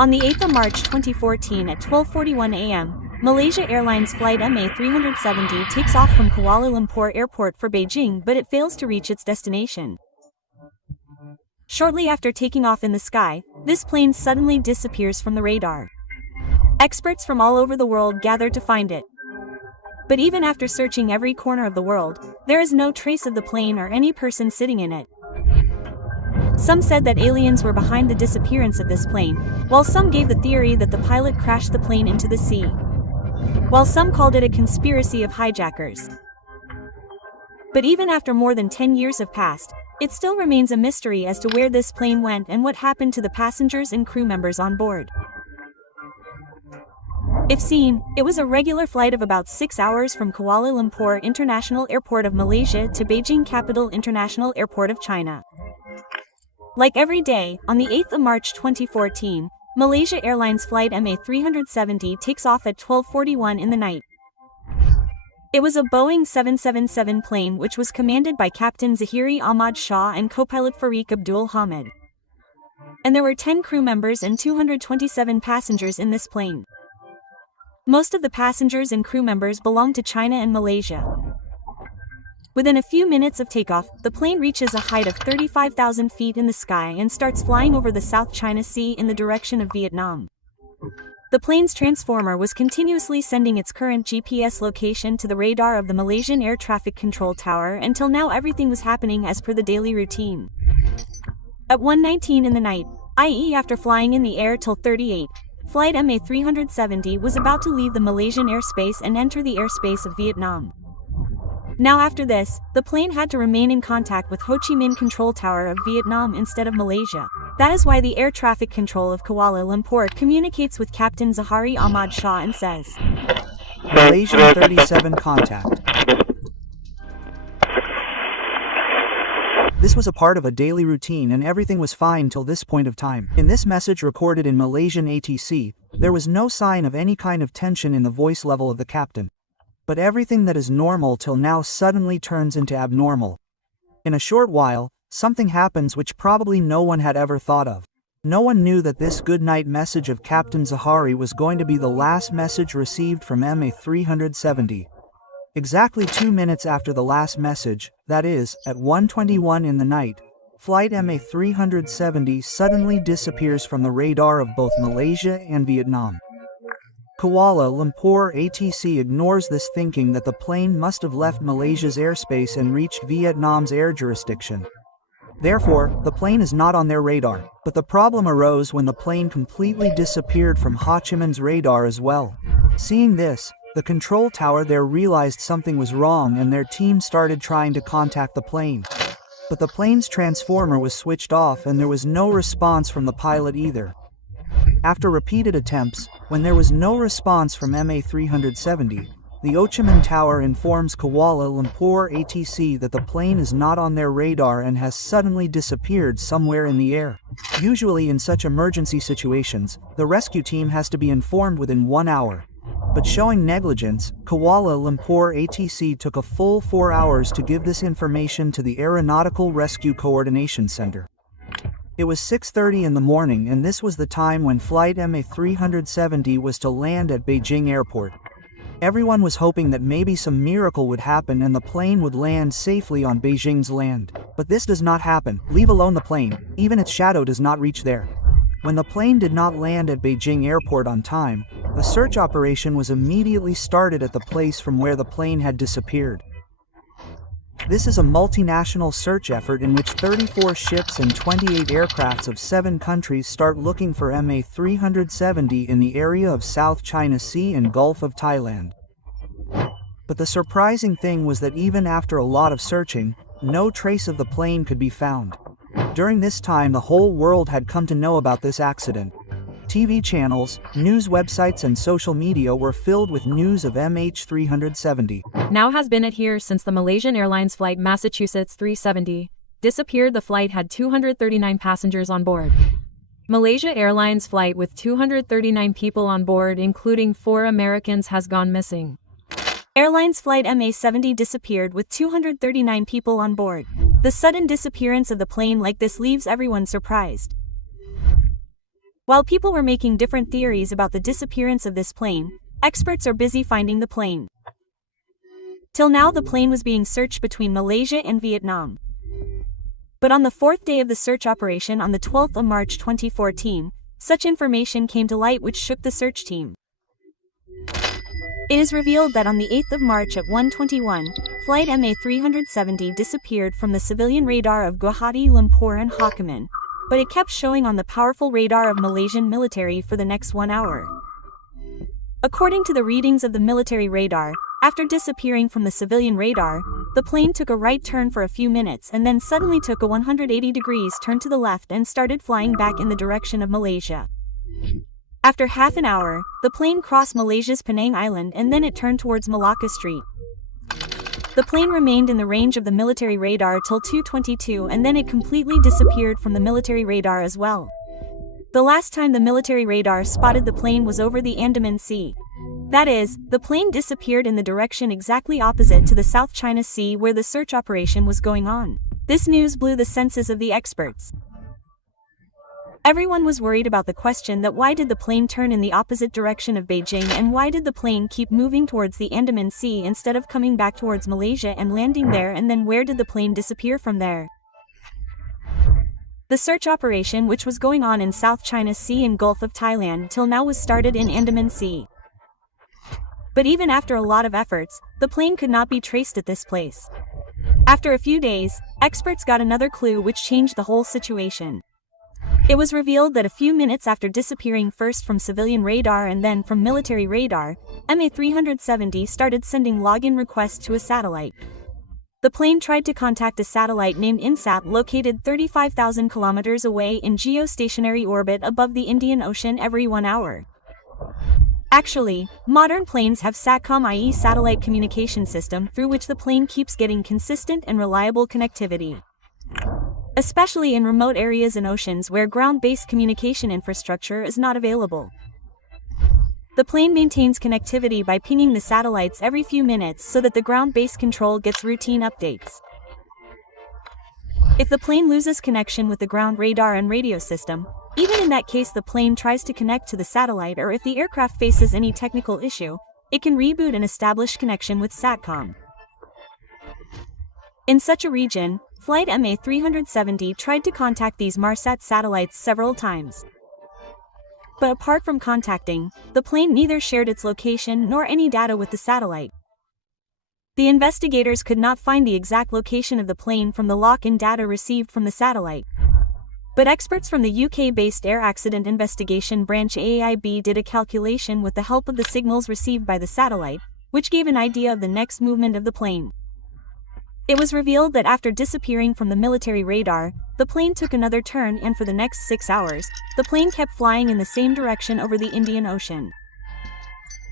On the 8th of March 2014 at 12:41 a.m., Malaysia Airlines Flight MH370 takes off from Kuala Lumpur Airport for Beijing, but it fails to reach its destination. Shortly after taking off in the sky, this plane suddenly disappears from the radar. Experts from all over the world gather to find it. But even after searching every corner of the world, there is no trace of the plane or any person sitting in it. Some said that aliens were behind the disappearance of this plane, while some gave the theory that the pilot crashed the plane into the sea, while some called it a conspiracy of hijackers. But even after more than 10 years have passed, it still remains a mystery as to where this plane went and what happened to the passengers and crew members on board. If seen, it was a regular flight of about 6 hours from Kuala Lumpur International Airport of Malaysia to Beijing Capital International Airport of China. Like every day, on the 8th of March 2014, Malaysia Airlines Flight MH370 takes off at 12:41 in the night. It was a Boeing 777 plane which was commanded by Captain Zahiri Ahmad Shah and co-pilot Farik Abdul Hamid. And there were 10 crew members and 227 passengers in this plane. Most of the passengers and crew members belonged to China and Malaysia. Within a few minutes of takeoff, the plane reaches a height of 35,000 feet in the sky and starts flying over the South China Sea in the direction of Vietnam. The plane's transformer was continuously sending its current GPS location to the radar of the Malaysian Air Traffic Control Tower until now everything was happening as per the daily routine. At 1:19 in the night, i.e. after flying in the air till 38, Flight MH370 was about to leave the Malaysian airspace and enter the airspace of Vietnam. Now after this, the plane had to remain in contact with Ho Chi Minh Control Tower of Vietnam instead of Malaysia. That is why the air traffic control of Kuala Lumpur communicates with Captain Zahari Ahmad Shah and says, Malaysian 37 contact. This was a part of a daily routine and everything was fine till this point of time. In this message recorded in Malaysian ATC, there was no sign of any kind of tension in the voice level of the captain. But everything that is normal till now suddenly turns into abnormal. In a short while, something happens which probably no one had ever thought of. No one knew that this good night message of Captain Zahari was going to be the last message received from MH370. Exactly 2 minutes after the last message, that is, at 1:21 in the night, Flight MH370 suddenly disappears from the radar of both Malaysia and Vietnam. Kuala Lumpur ATC ignores this, thinking that the plane must have left Malaysia's airspace and reached Vietnam's air jurisdiction. Therefore, the plane is not on their radar, but the problem arose when the plane completely disappeared from Ho Chi Minh's radar as well. Seeing this, the control tower there realized something was wrong and their team started trying to contact the plane. But the plane's transformer was switched off and there was no response from the pilot either. After repeated attempts, when there was no response from MH370, the Ho Chi Minh Tower informs Kuala Lumpur ATC that the plane is not on their radar and has suddenly disappeared somewhere in the air. Usually in such emergency situations, the rescue team has to be informed within 1 hour. But showing negligence, Kuala Lumpur ATC took a full 4 hours to give this information to the Aeronautical Rescue Coordination Center. It was 6:30 in the morning and this was the time when Flight MH370 was to land at Beijing Airport. Everyone was hoping that maybe some miracle would happen and the plane would land safely on Beijing's land. But this does not happen, leave alone the plane, even its shadow does not reach there. When the plane did not land at Beijing Airport on time, a search operation was immediately started at the place from where the plane had disappeared. This is a multinational search effort in which 34 ships and 28 aircrafts of 7 countries start looking for MH370 in the area of South China Sea and Gulf of Thailand. But the surprising thing was that even after a lot of searching, no trace of the plane could be found. During this time the whole world had come to know about this accident. TV channels, news websites and social media were filled with news of MH370. Now has been at here since the Malaysian Airlines Flight MH370 disappeared. The flight had 239 passengers on board. Malaysia Airlines flight with 239 people on board including 4 Americans has gone missing. Airlines Flight MH370 disappeared with 239 people on board. The sudden disappearance of the plane like this leaves everyone surprised. While people were making different theories about the disappearance of this plane, experts are busy finding the plane. Till now, the plane was being searched between Malaysia and Vietnam. But on the fourth day of the search operation on the 12th of March 2014, such information came to light which shook the search team. It is revealed that on the 8th of March at 1:21, flight MH370 disappeared from the civilian radar of Guwahati, Lumpur and Hokkien, but it kept showing on the powerful radar of Malaysian military for the next 1 hour. According to the readings of the military radar, after disappearing from the civilian radar, the plane took a right turn for a few minutes and then suddenly took a 180 degrees turn to the left and started flying back in the direction of Malaysia. After half an hour, the plane crossed Malaysia's Penang Island and then it turned towards Malacca Street. The plane remained in the range of the military radar till 2:22 and then it completely disappeared from the military radar as well. The last time the military radar spotted the plane was over the Andaman Sea. That is, the plane disappeared in the direction exactly opposite to the South China Sea where the search operation was going on. This news blew the senses of the experts. Everyone was worried about the question that why did the plane turn in the opposite direction of Beijing and why did the plane keep moving towards the Andaman Sea instead of coming back towards Malaysia and landing there, and then where did the plane disappear from there? The search operation which was going on in South China Sea and Gulf of Thailand till now was started in Andaman Sea. But even after a lot of efforts, the plane could not be traced at this place. After a few days, experts got another clue which changed the whole situation. It was revealed that a few minutes after disappearing first from civilian radar and then from military radar, MH370 started sending login requests to a satellite. The plane tried to contact a satellite named INSAT located 35,000 kilometers away in geostationary orbit above the Indian Ocean every 1 hour. Actually, modern planes have SATCOM, i.e. satellite communication system, through which the plane keeps getting consistent and reliable connectivity. Especially in remote areas and oceans where ground-based communication infrastructure is not available. The plane maintains connectivity by pinging the satellites every few minutes so that the ground-based control gets routine updates. If the plane loses connection with the ground radar and radio system, even in that case the plane tries to connect to the satellite, or if the aircraft faces any technical issue, it can reboot and establish connection with SATCOM. In such a region, Flight MH370 tried to contact these Marsat satellites several times. But apart from contacting, the plane neither shared its location nor any data with the satellite. The investigators could not find the exact location of the plane from the lock-in data received from the satellite. But experts from the UK-based Air Accident Investigation Branch AAIB did a calculation with the help of the signals received by the satellite, which gave an idea of the next movement of the plane. It was revealed that after disappearing from the military radar, the plane took another turn and for the next 6 hours, the plane kept flying in the same direction over the Indian Ocean.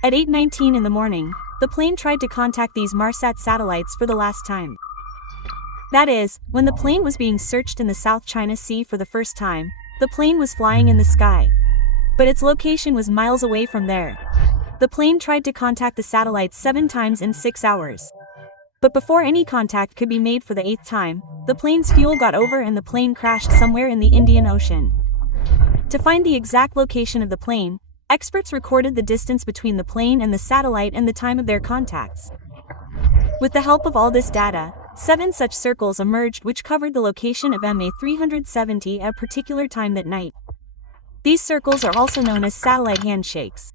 At 8:19 in the morning, the plane tried to contact these Marsat satellites for the last time. That is, when the plane was being searched in the South China Sea for the first time, the plane was flying in the sky. But its location was miles away from there. The plane tried to contact the satellites 7 times in 6 hours. But before any contact could be made for the 8th time, the plane's fuel got over and the plane crashed somewhere in the Indian Ocean. To find the exact location of the plane, experts recorded the distance between the plane and the satellite and the time of their contacts. With the help of all this data, 7 such circles emerged which covered the location of MH370 at a particular time that night. These circles are also known as satellite handshakes.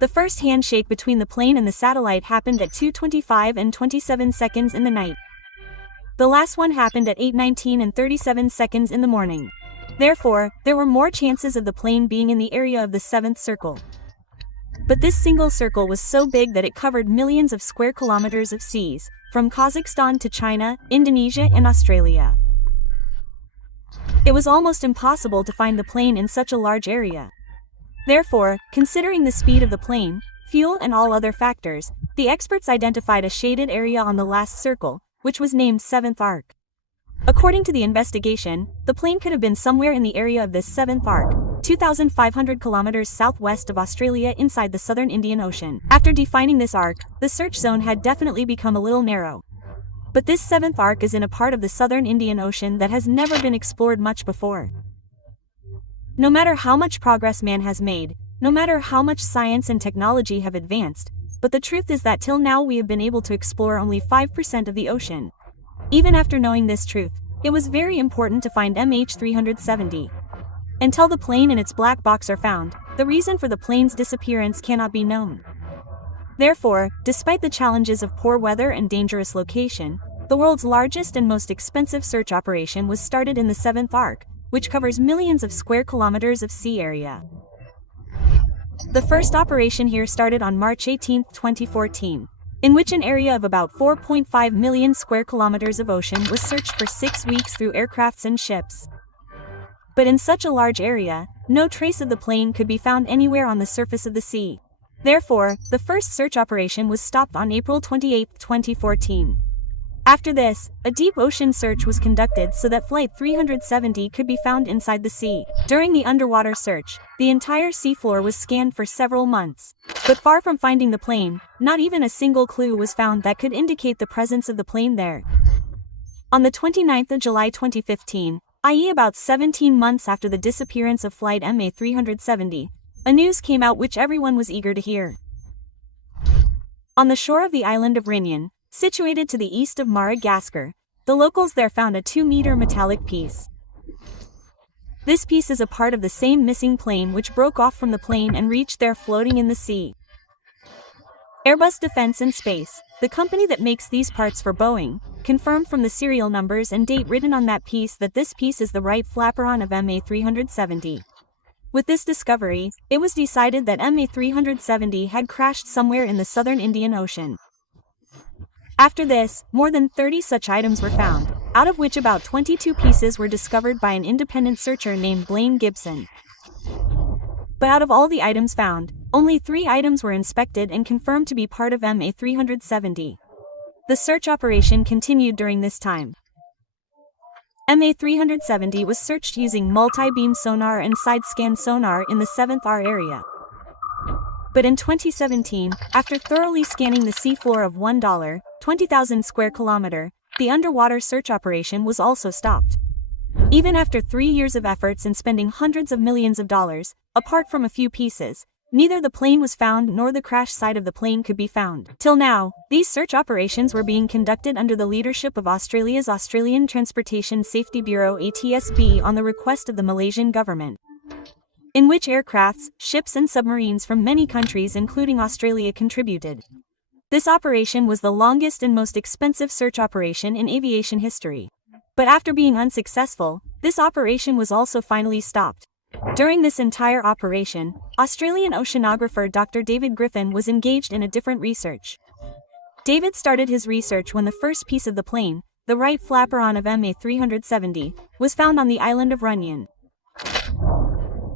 The first handshake between the plane and the satellite happened at 2:25 and 27 seconds in the night. The last one happened at 8:19 and 37 seconds in the morning. Therefore, there were more chances of the plane being in the area of the 7th circle. But this single circle was so big that it covered millions of square kilometers of seas, from Kazakhstan to China, Indonesia and Australia. It was almost impossible to find the plane in such a large area. Therefore, considering the speed of the plane, fuel and all other factors, the experts identified a shaded area on the last circle, which was named 7th arc. According to the investigation, the plane could have been somewhere in the area of this 7th arc, 2,500 kilometers southwest of Australia inside the southern Indian Ocean. After defining this arc, the search zone had definitely become a little narrow. But this 7th arc is in a part of the southern Indian Ocean that has never been explored much before. No matter how much progress man has made, no matter how much science and technology have advanced, but the truth is that till now we have been able to explore only 5% of the ocean. Even after knowing this truth, it was very important to find MH370. Until the plane and its black box are found, the reason for the plane's disappearance cannot be known. Therefore, despite the challenges of poor weather and dangerous location, the world's largest and most expensive search operation was started in the 7th Arc, which covers millions of square kilometers of sea area. The first operation here started on March 18, 2014, in which an area of about 4.5 million square kilometers of ocean was searched for 6 weeks through aircrafts and ships. But in such a large area, no trace of the plane could be found anywhere on the surface of the sea. Therefore, the first search operation was stopped on April 28, 2014. After this, a deep ocean search was conducted so that Flight 370 could be found inside the sea. During the underwater search, the entire seafloor was scanned for several months. But far from finding the plane, not even a single clue was found that could indicate the presence of the plane there. On the 29th of July 2015, i.e. about 17 months after the disappearance of Flight MH370, a news came out which everyone was eager to hear. On the shore of the island of Réunion, situated to the east of Madagascar, the locals there found a 2-meter metallic piece. This piece is a part of the same missing plane which broke off from the plane and reached there floating in the sea. Airbus Defence and Space, the company that makes these parts for Boeing, confirmed from the serial numbers and date written on that piece that this piece is the right flaperon of MH370. With this discovery, it was decided that MH370 had crashed somewhere in the southern Indian Ocean. After this, more than 30 such items were found, out of which about 22 pieces were discovered by an independent searcher named Blaine Gibson. But out of all the items found, only 3 items were inspected and confirmed to be part of MH370. The search operation continued during this time. MH370 was searched using multi-beam sonar and side-scan sonar in the 7th AR area. But in 2017, after thoroughly scanning the seafloor of $20,000 square kilometer, the underwater search operation was also stopped. Even after 3 years of efforts and spending hundreds of millions of dollars, apart from a few pieces, neither the plane was found nor the crash site of the plane could be found. Till now, these search operations were being conducted under the leadership of Australia's Australian Transportation Safety Bureau ATSB on the request of the Malaysian government, in which aircrafts, ships and submarines from many countries including Australia contributed. This operation was the longest and most expensive search operation in aviation history. But after being unsuccessful, this operation was also finally stopped. During this entire operation, Australian oceanographer Dr. David Griffin was engaged in a different research. David started his research when the first piece of the plane, the right flaperon of MH370, was found on the island of Réunion.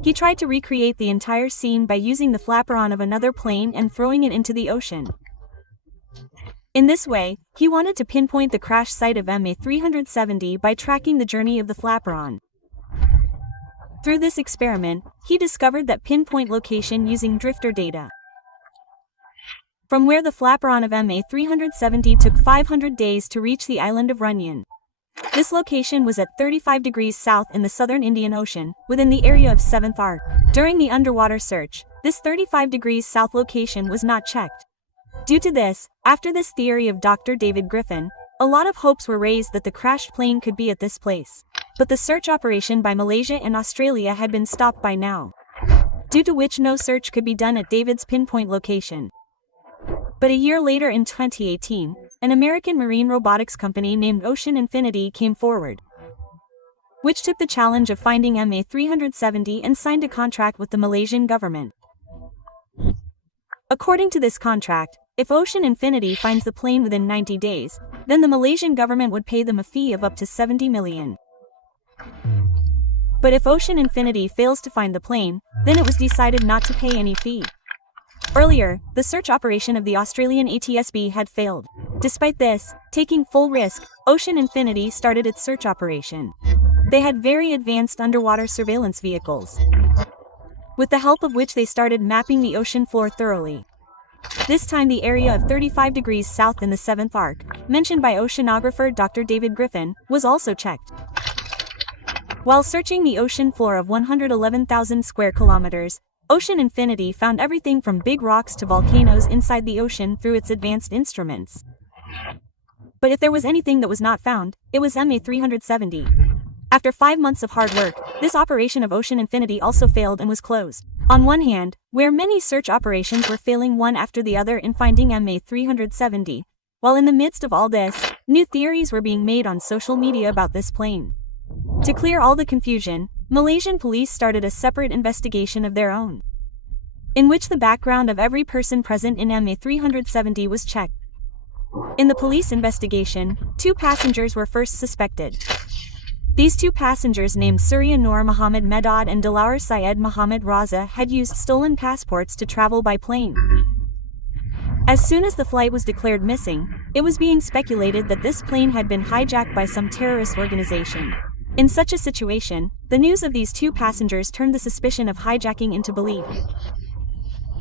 He tried to recreate the entire scene by using the flaperon of another plane and throwing it into the ocean. In this way, he wanted to pinpoint the crash site of MH370 by tracking the journey of the flaperon. Through this experiment, he discovered that pinpoint location using drifter data. From where the flaperon of MH370 took 500 days to reach the island of Réunion. This location was at 35 degrees south in the southern Indian Ocean, within the area of 7th Arc. During the underwater search, this 35 degrees south location was not checked. Due to this, after this theory of Dr. David Griffin, a lot of hopes were raised that the crashed plane could be at this place. But the search operation by Malaysia and Australia had been stopped by now, due to which no search could be done at David's pinpoint location. But a year later in 2018, an American marine robotics company named Ocean Infinity came forward, which took the challenge of finding MH370 and signed a contract with the Malaysian government. According to this contract, if Ocean Infinity finds the plane within 90 days, then the Malaysian government would pay them a fee of up to 70 million. But if Ocean Infinity fails to find the plane, then it was decided not to pay any fee. Earlier, the search operation of the Australian ATSB had failed. Despite this, taking full risk, Ocean Infinity started its search operation. They had very advanced underwater surveillance vehicles, with the help of which they started mapping the ocean floor thoroughly. This time the area of 35 degrees south in the 7th Arc, mentioned by oceanographer Dr. David Griffin, was also checked. While searching the ocean floor of 111,000 square kilometers, Ocean Infinity found everything from big rocks to volcanoes inside the ocean through its advanced instruments. But if there was anything that was not found, it was MH370. After 5 months of hard work, this operation of Ocean Infinity also failed and was closed. On one hand, where many search operations were failing one after the other in finding MH370, while in the midst of all this, new theories were being made on social media about this plane. To clear all the confusion, Malaysian police started a separate investigation of their own, in which the background of every person present in MH370 was checked. In the police investigation, 2 passengers were first suspected. These 2 passengers named Surya Noor Muhammad Medad and Dilaur Syed Muhammad Raza had used stolen passports to travel by plane. As soon as the flight was declared missing, it was being speculated that this plane had been hijacked by some terrorist organization. In such a situation, the news of these 2 passengers turned the suspicion of hijacking into belief.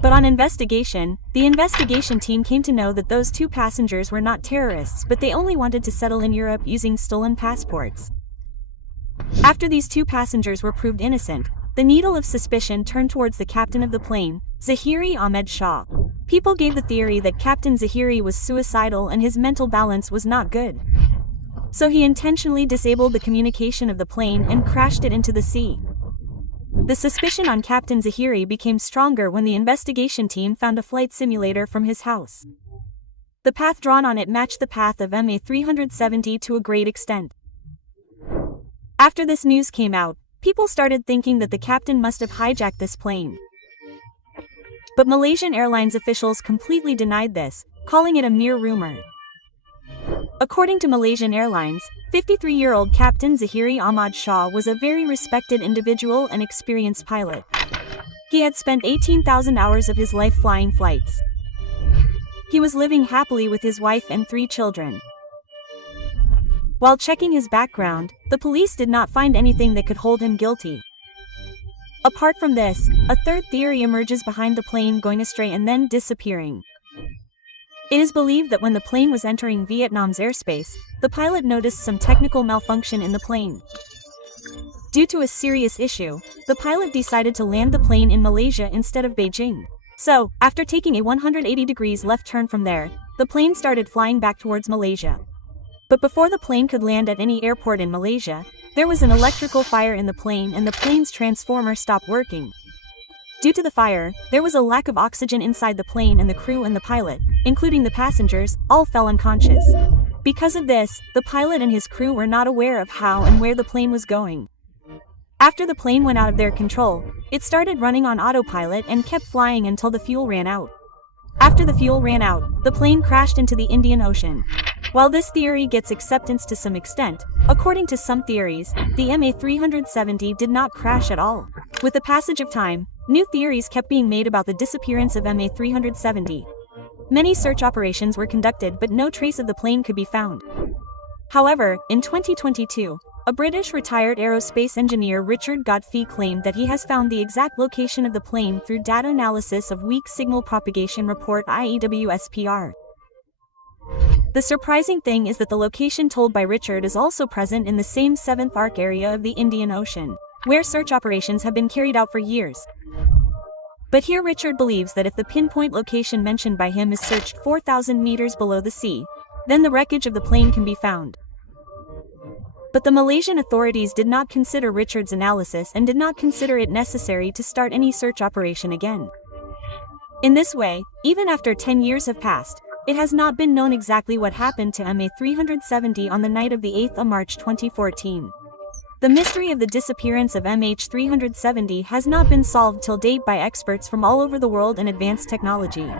But on investigation, the investigation team came to know that those 2 passengers were not terrorists, but they only wanted to settle in Europe using stolen passports. After these 2 passengers were proved innocent, the needle of suspicion turned towards the captain of the plane, Zahiri Ahmed Shah. People gave the theory that Captain Zahiri was suicidal and his mental balance was not good. So he intentionally disabled the communication of the plane and crashed it into the sea. The suspicion on Captain Zahiri became stronger when the investigation team found a flight simulator from his house. The path drawn on it matched the path of MH370 to a great extent. After this news came out, people started thinking that the captain must have hijacked this plane. But Malaysian Airlines officials completely denied this, calling it a mere rumor. According to Malaysian Airlines, 53-year-old Captain Zahiri Ahmad Shah was a very respected individual and experienced pilot. He had spent 18,000 hours of his life flying flights. He was living happily with his wife and 3 children. While checking his background, the police did not find anything that could hold him guilty. Apart from this, a third theory emerges behind the plane going astray and then disappearing. It is believed that when the plane was entering Vietnam's airspace, the pilot noticed some technical malfunction in the plane. Due to a serious issue, the pilot decided to land the plane in Malaysia instead of Beijing. So, after taking a 180 degrees left turn from there, the plane started flying back towards Malaysia. But before the plane could land at any airport in Malaysia, there was an electrical fire in the plane and the plane's transformer stopped working. Due to the fire, there was a lack of oxygen inside the plane and the crew and the pilot, including the passengers, all fell unconscious. Because of this, the pilot and his crew were not aware of how and where the plane was going. After the plane went out of their control, it started running on autopilot and kept flying until the fuel ran out. After the fuel ran out, the plane crashed into the Indian Ocean. While this theory gets acceptance to some extent, according to some theories, the MH370 did not crash at all. With the passage of time, new theories kept being made about the disappearance of MH370. Many search operations were conducted but no trace of the plane could be found. However, in 2022, a British retired aerospace engineer Richard Godfrey claimed that he has found the exact location of the plane through data analysis of Weak Signal Propagation Report IEWSPR. The surprising thing is that the location told by Richard is also present in the same 7th arc area of the Indian Ocean, where search operations have been carried out for years. But here Richard believes that if the pinpoint location mentioned by him is searched 4,000 meters below the sea, then the wreckage of the plane can be found. But the Malaysian authorities did not consider Richard's analysis and did not consider it necessary to start any search operation again. In this way, even after 10 years have passed, it has not been known exactly what happened to MH370 on the night of the 8th of March 2014. The mystery of the disappearance of MH370 has not been solved till date by experts from all over the world in advanced technology.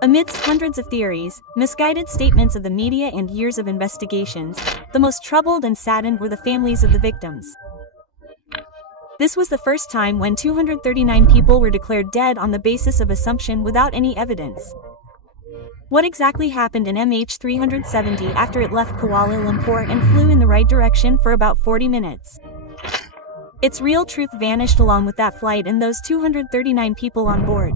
Amidst hundreds of theories, misguided statements of the media and years of investigations, the most troubled and saddened were the families of the victims. This was the first time when 239 people were declared dead on the basis of assumption without any evidence. What exactly happened in MH370 after it left Kuala Lumpur and flew in the right direction for about 40 minutes? Its real truth vanished along with that flight and those 239 people on board.